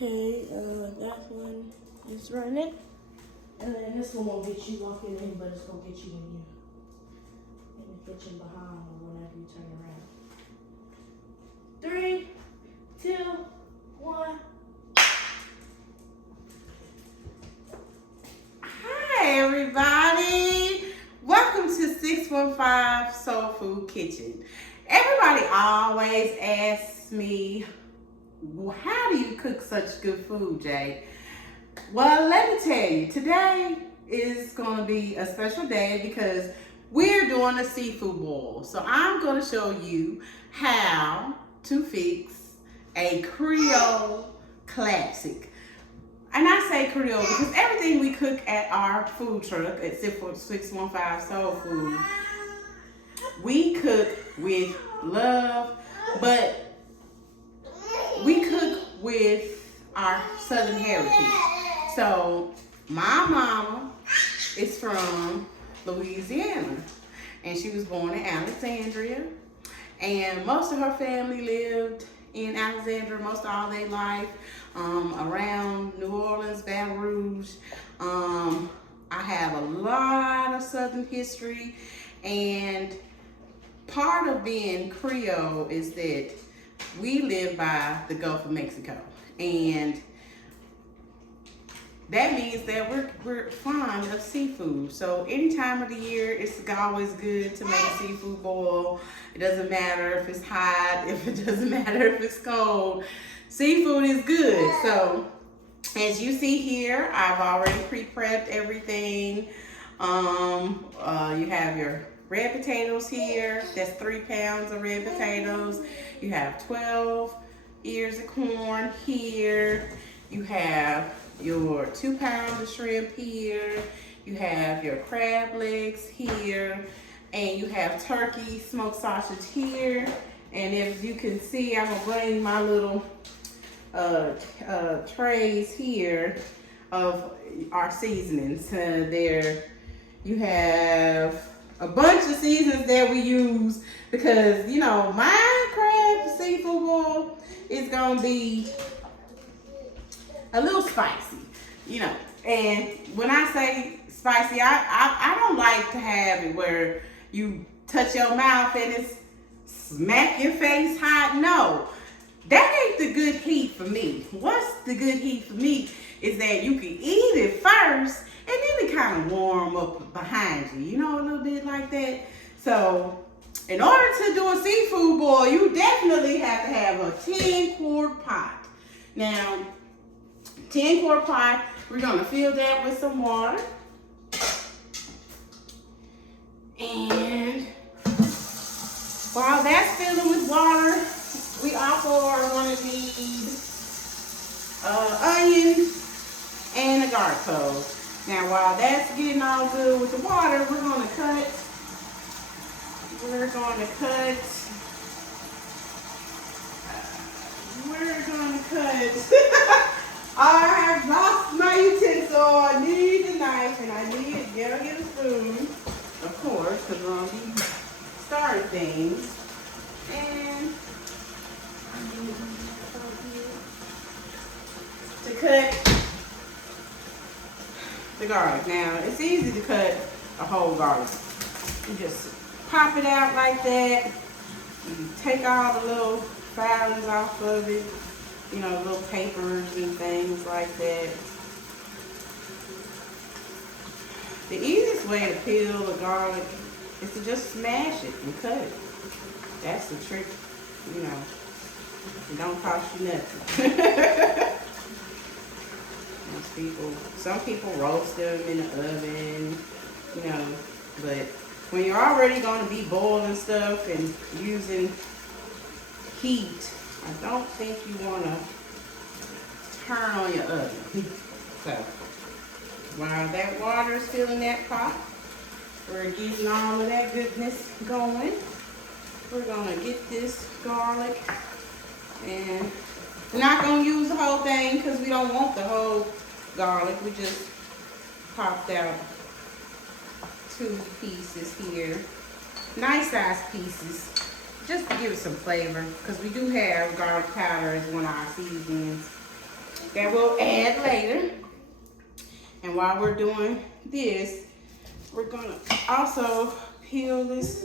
Okay, that one is running. And then this one won't get you walking in, but it's gonna get you in the kitchen behind or whenever you turn around. 3, 2, 1. Hi everybody! Welcome to 615 Soul Food Kitchen. Everybody always asks me, how do you cook such good food, Jay? Well, let me tell you, today is going to be a special day because we're doing a seafood boil. So I'm going to show you how to fix a Creole classic. And I say Creole because everything we cook at our food truck at 615 Soul Food, we cook with love, but we cook with our Southern heritage. So my mama is from Louisiana, and she was born in Alexandria, and most of her family lived in Alexandria most of all their life, around New Orleans, Baton Rouge. I have a lot of Southern history, and part of being Creole is that we live by the Gulf of Mexico, and that means that we're fond of seafood. So any time of the year, it's always good to make a seafood boil. It doesn't matter if it's hot, if it doesn't matter if it's cold. Seafood is good. So as you see here, I've already pre-prepped everything. You have your red potatoes here. That's 3 pounds of red potatoes. You have 12 ears of corn here. You have your 2 pounds of shrimp here. You have your crab legs here. And you have turkey smoked sausage here. And as you can see, I'm gonna bring my little trays here of our seasonings. There you have a bunch of seasons that we use because, you know, my crab seafood boil is gonna be a little spicy, you know. And when I say spicy, I don't like to have it where you touch your mouth and it's smack your face hot. No, that ain't the good heat for me. What's the good heat for me is that you can eat it first and then it kind of warm up behind you, you know, a little bit like that. So in order to do a seafood boil, you definitely have to have a 10-quart pot. Now, 10-quart pot, we're gonna fill that with some water. And while that's filling with water, we also are gonna need onion and a garlic clove. Now while that's getting all good with the water, we're gonna cut. I have lost my utensil. I need a knife and I gotta get a spoon, of course, because we're gonna be starting things. And to cut the garlic. Now it's easy to cut a whole garlic. You just pop it out like that. You take all the little filings off of it. You know, little papers and things like that. The easiest way to peel the garlic is to just smash it and cut it. That's the trick, you know. It don't cost you nothing. Some people roast them in the oven, you know, but when you're already going to be boiling stuff and using heat, I don't think you want to turn on your oven. So while that water is filling that pot, we're getting all of that goodness going. We're going to get this garlic, and we're not going to use the whole thing because we don't want the whole garlic. We just popped out 2 pieces here. Nice size pieces. Just to give it some flavor, because we do have garlic powder as one of our seasonings. that we'll add later. And while we're doing this, we're gonna also peel this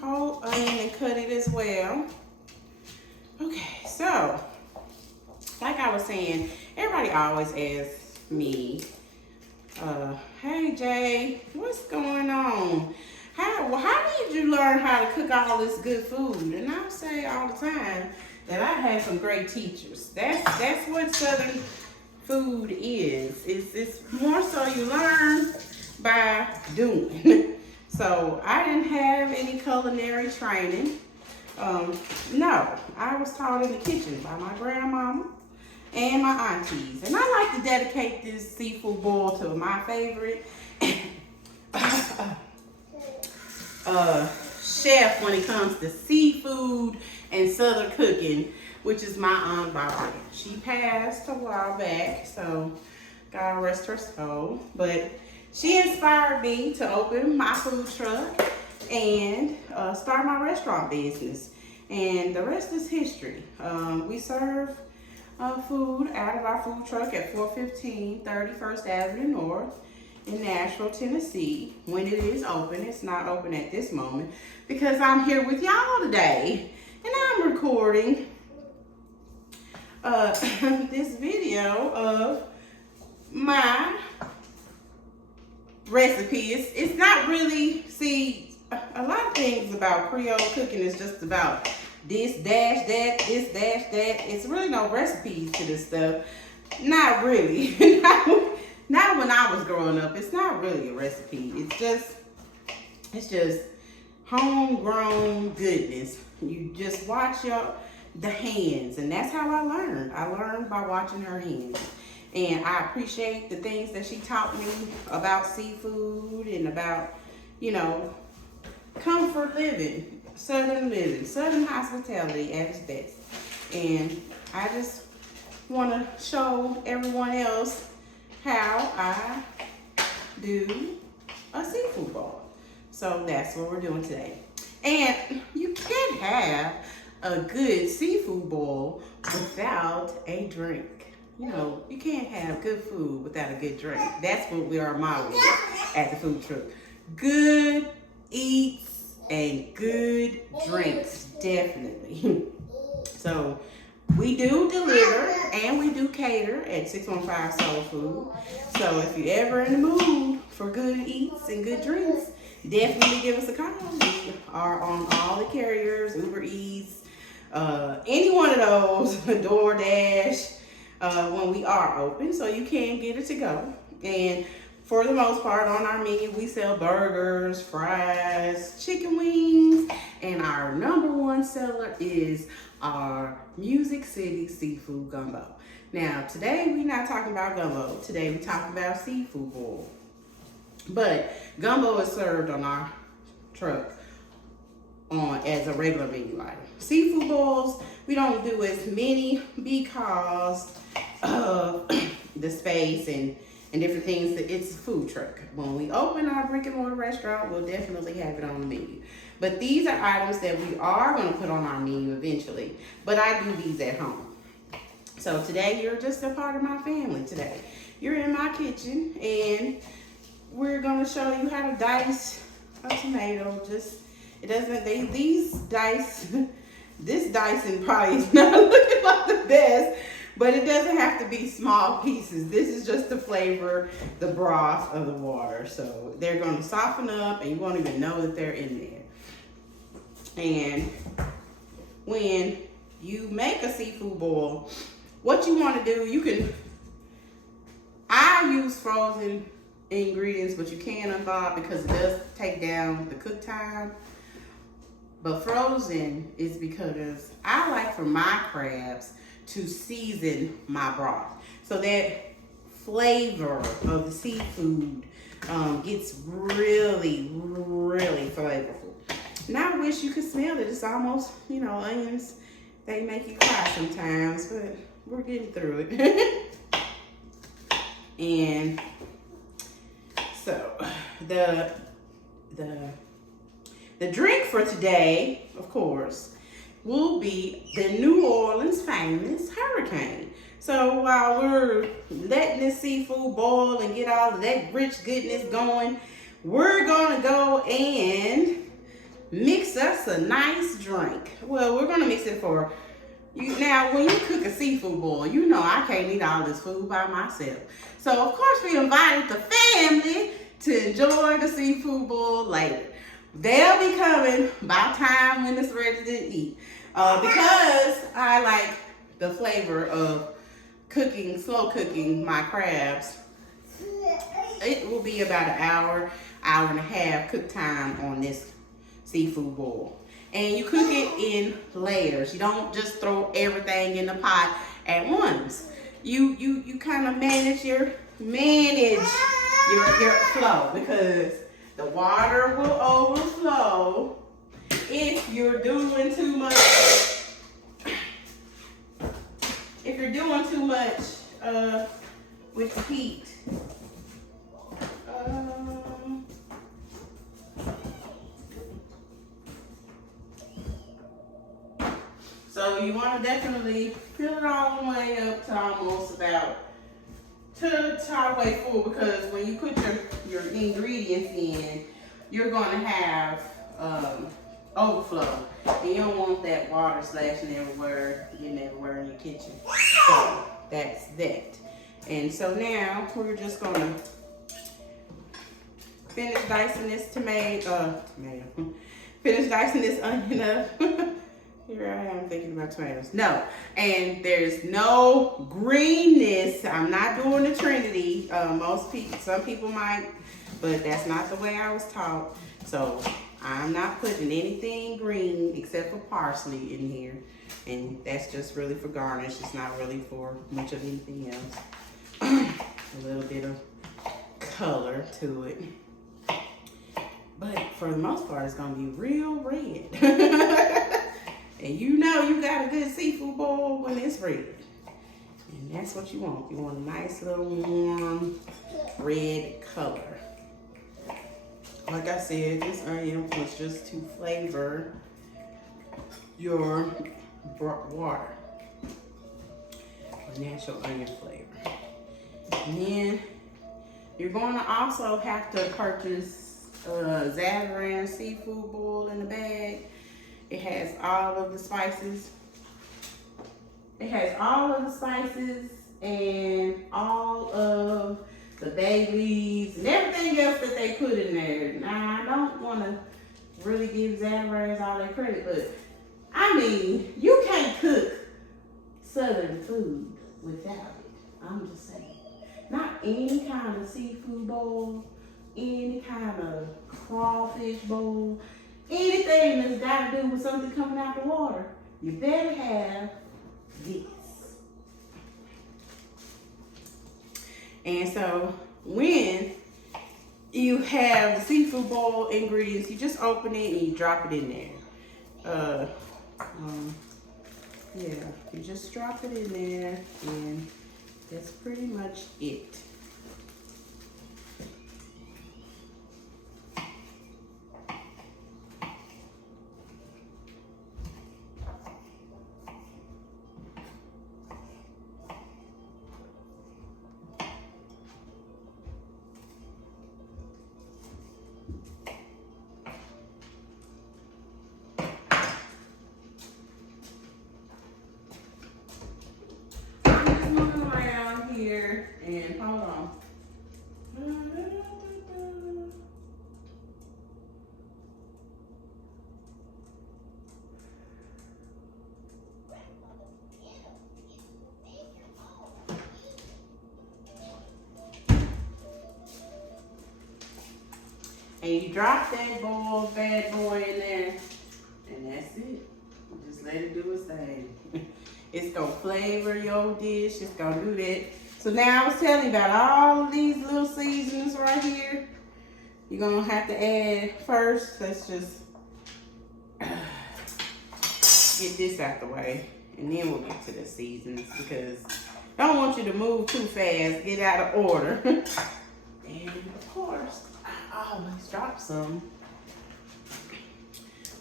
whole onion and cut it as well. Okay, so like I was saying, everybody always asks me, hey Jay, what's going on? How did you learn how to cook all this good food? And I say all the time that I had some great teachers. That's what Southern food is. It's more so you learn by doing. So I didn't have any culinary training. No, I was taught in the kitchen by my grandmama and my aunties. And I like to dedicate this seafood boil to my favorite chef when it comes to seafood and Southern cooking, which is my Aunt Barbara. She passed a while back, so God rest her soul. But she inspired me to open my food truck and start my restaurant business. And the rest is history. We serve food out of our food truck at 415 31st Avenue North in Nashville, Tennessee. When it is open, it's not open at this moment because I'm here with y'all today. And I'm recording this video of my recipes. It's not really, see, a lot of things about Creole cooking is just about this dash that, this dash that. It's really no recipes to this stuff. Not really. Not when I was growing up. It's not really a recipe. It's just homegrown goodness. You just watch the hands, and that's how I learned. I learned by watching her hands. And I appreciate the things that she taught me about seafood and about, comfort living, Southern hospitality at its best. And I just want to show everyone else how I do a seafood boil. So that's what we're doing today. And you can't have a good seafood boil without a drink. You can't have good food without a good drink. That's what we are modeling at the food truck. Good eats and good drinks, definitely. So we do deliver and we do cater at 615 Soul Food. So if you're ever in the mood for good eats and good drinks, definitely give us a call. We are on all the carriers, Uber Eats, any one of those, DoorDash, when we are open, so you can get it to go. And for the most part on our menu, we sell burgers, fries, chicken wings, and our number one seller is our Music City Seafood Gumbo. Now, today we're not talking about gumbo. Today we're talking about seafood boil. But gumbo is served on our truck as a regular menu item. Seafood boils, we don't do as many because of the space and different things. It's a food truck. When we open our brick and mortar restaurant, we'll definitely have it on the menu. But these are items that we are going to put on our menu eventually. But I do these at home. So today you're just a part of my family today. You're in my kitchen and we're going to show you how to dice a tomato. This dicing probably is not looking like the best, but it doesn't have to be small pieces. This is just to flavor the broth of the water. So they're going to soften up and you won't even know that they're in there. And when you make a seafood boil, what you want to do, I use frozen ingredients, but you can unthaw because it does take down the cook time. But frozen is because I like for my crabs to season my broth. So that flavor of the seafood gets really, really flavorful. Now I wish you could smell it. It's almost, onions, they make you cry sometimes, but we're getting through it. And so the drink for today, of course, will be the New Orleans famous Hurricane. So while we're letting this seafood boil and get all of that rich goodness going, we're gonna go and mix us a nice drink. Well, we're gonna mix it for you. Now, when you cook a seafood boil, you know I can't eat all this food by myself. So of course we invited the family to enjoy the seafood boil later. They'll be coming by time when it's ready to eat. Because I like the flavor of cooking, slow cooking my crabs. It will be about an hour, hour and a half cook time on this seafood boil. And you cook it in layers. You don't just throw everything in the pot at once. You kind of manage your flow, because the water will overflow if you're doing too much. If you're doing too much with the heat. So you want to definitely fill it all the way up to almost about to the way full, because when you put your ingredients in, you're going to have overflow. And you don't want that water splashing everywhere, getting everywhere in your kitchen. So that's that. And so now we're just going to finish dicing this finish dicing this onion up. Here I am thinking about tomatoes. No, and there's no greenness. I'm not doing the Trinity. Some people might, but that's not the way I was taught. So I'm not putting anything green except for parsley in here. And that's just really for garnish. It's not really for much of anything else. A little bit of color to it. But for the most part, it's gonna be real red. And you know you got a good seafood boil when it's red. And that's what you want. You want a nice little warm red color. Like I said, this onion was just to flavor your water. A natural onion flavor. And then you're going to also have to purchase Zatarain seafood boil in the bag. It has all of the spices. It has all of the spices and all of the bay leaves and everything else that they put in there. Now, I don't want to really give Zatarain all their credit, but I mean, you can't cook Southern food without it. I'm just saying. Not any kind of seafood bowl, any kind of crawfish bowl, anything that's got to do with something coming out the water, you better have this. And so when you have the seafood bowl ingredients, you just open it and you drop it in there. Yeah, you just drop it in there and that's pretty much it. Here and hold on. And you drop that bad boy in there, and that's it. Just let it do its thing. It's gonna flavor your dish. It's gonna do that. So now I was telling you about all of these little seasonings right here. You're gonna have to add first. Let's just get this out the way, and then we'll get to the seasonings, because I don't want you to move too fast, get out of order. And of course, I always drop some.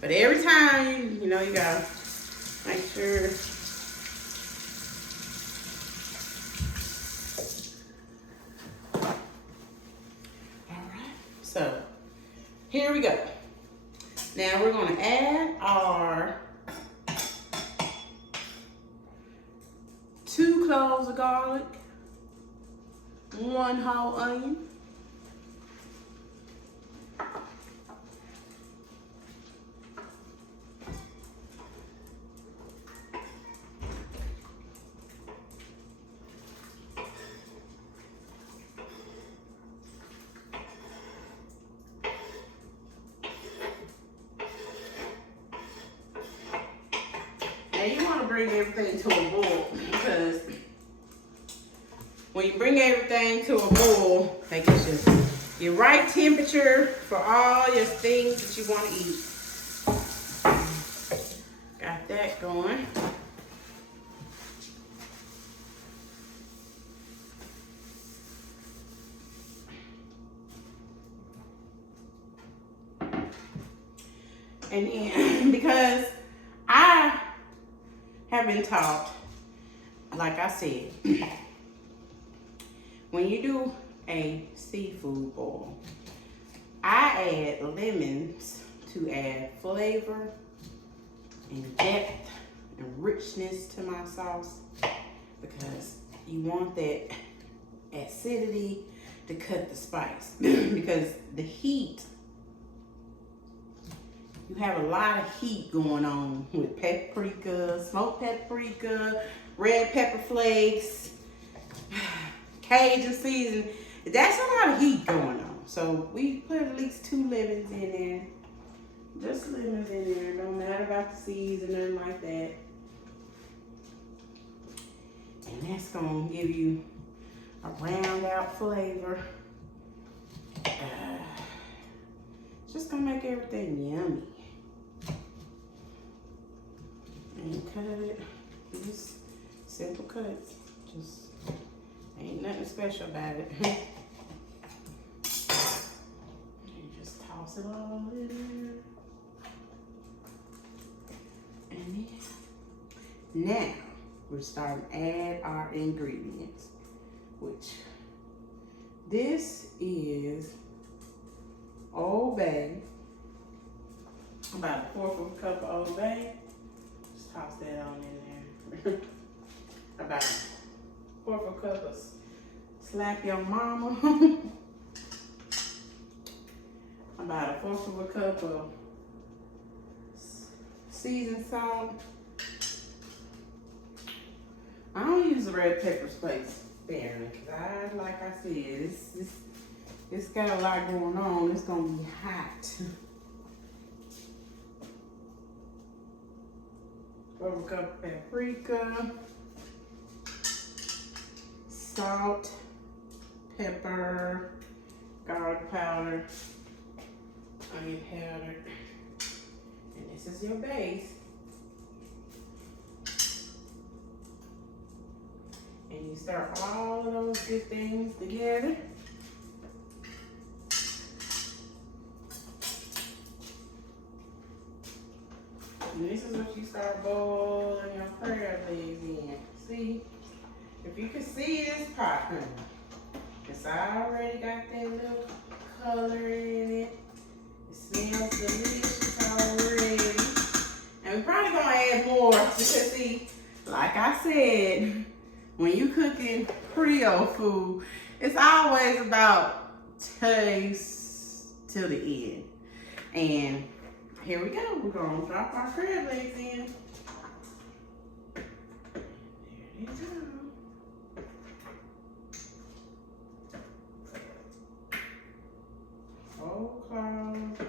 But every time, you know, you gotta make sure Here we go. Now we're gonna add our 2 cloves of garlic, 1 whole onion, now you want to bring everything to a boil, because when you bring everything to a boil, like it's just your right temperature for all your things that you want to eat. Got that going. And then, because I have been taught, like I said, when you do a seafood boil, I add lemons to add flavor and depth and richness to my sauce, because you want that acidity to cut the spice. Because the heat, you have a lot of heat going on with paprika, smoked paprika, red pepper flakes, Cajun season. That's a lot of heat going on. So we put at least 2 lemons in there. Just lemons in there. Don't matter about the seasoning like that. And that's gonna give you a round out flavor. It's just gonna make everything yummy. And cut it, just simple cuts. Just ain't nothing special about it. You just toss it all in there. And then, now we're starting to add our ingredients, which this is Old Bay, about 1/4 cup of Old Bay. Just toss that on in there. About 1/4 cup of Slap Your Mama. About 1/4 cup of seasoned salt. I don't use the red pepper flakes sparingly, because like I said, it's got a lot going on. It's gonna be hot. 1/4 cup of paprika, salt, pepper, garlic powder, onion powder, and this is your base. And you stir all of those good things together. And this is what you start boiling your crab legs in. See? If you can see this pot, honey, it's already got that little color in it. It smells delicious already. And we're probably gonna add more, because see, like I said, when you cooking Creole food, it's always about taste till the end. And here we go. We're gonna drop our crab legs in. There they go. Whole clove.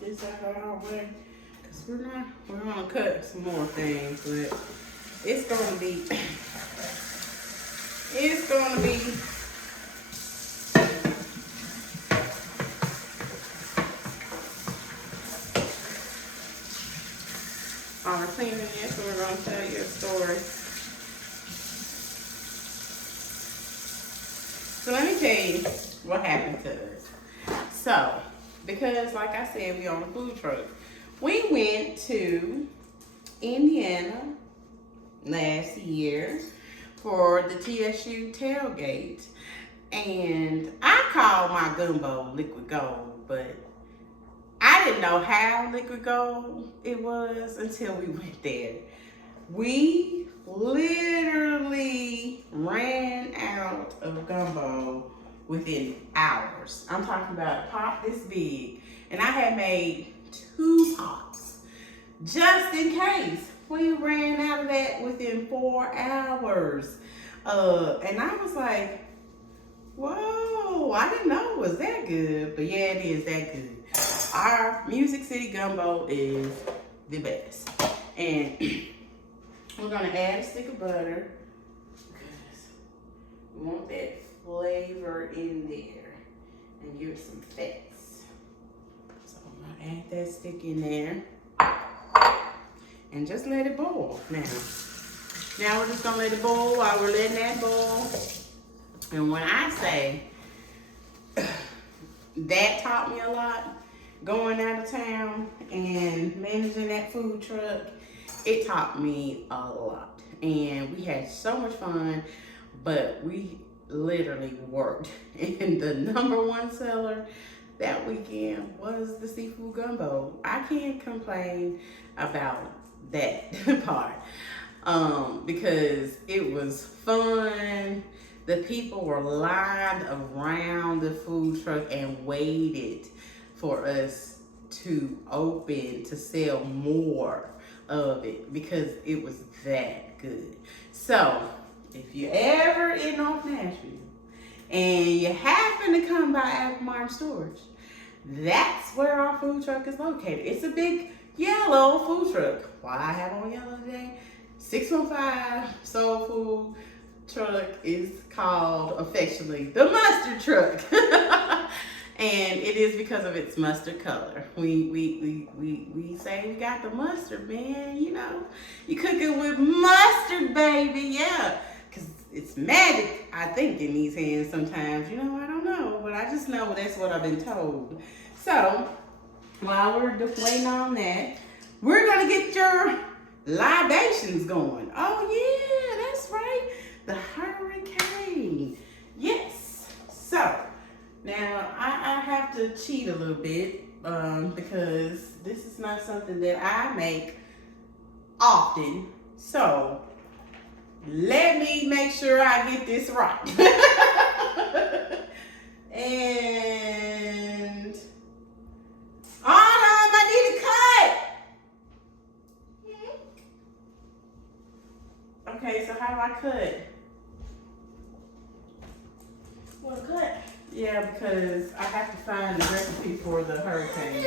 This out of our way, because we're gonna cut some more things, but it's gonna be our cleaning this, so we're gonna tell you a story. So let me tell you what happened to us. So, because like I said, we on a food truck. We went to Indiana last year for the TSU tailgate. And I called my gumbo liquid gold, but I didn't know how liquid gold it was until we went there. We literally ran out of gumbo within hours. I'm talking about a pot this big. And I had made 2 pots just in case. We ran out of that within 4 hours. And I was like, whoa, I didn't know it was that good. But yeah, it is that good. Our Music City gumbo is the best. And we're gonna add a stick of butter because we want that flavor in there and give it some fats. So I'm gonna add that stick in there and just let it boil now. Now we're just gonna let it boil while we're letting that boil. And when I say that taught me a lot, going out of town and managing that food truck, it taught me a lot. And we had so much fun, but we literally worked. And the #1 seller that weekend was the seafood gumbo. I can't complain about that part because it was fun. The people were lined around the food truck and waited for us to open to sell more of it because it was that good. So if you're ever in North Nashville and you happen to come by Apple Martin Storage, that's where our food truck is located. It's a big yellow food truck. Why I have on yellow today? 615 Soul Food truck is called affectionately the mustard truck. And it is because of its mustard color. We say we got the mustard, man. You know, you cook it with mustard, baby. Yeah, because it's magic, I think, in these hands sometimes. You know, I don't know, but I just know that's what I've been told. So while we're waiting on that, we're gonna get your libations going. Oh yeah, that's right. The hurricane. Yes. So now I have to cheat a little bit because this is not something that I make often. So let me make sure I get this right. And I need to cut. Okay, so how do I cut? Well, cut. Yeah, because I have to find the recipe for the hurricane.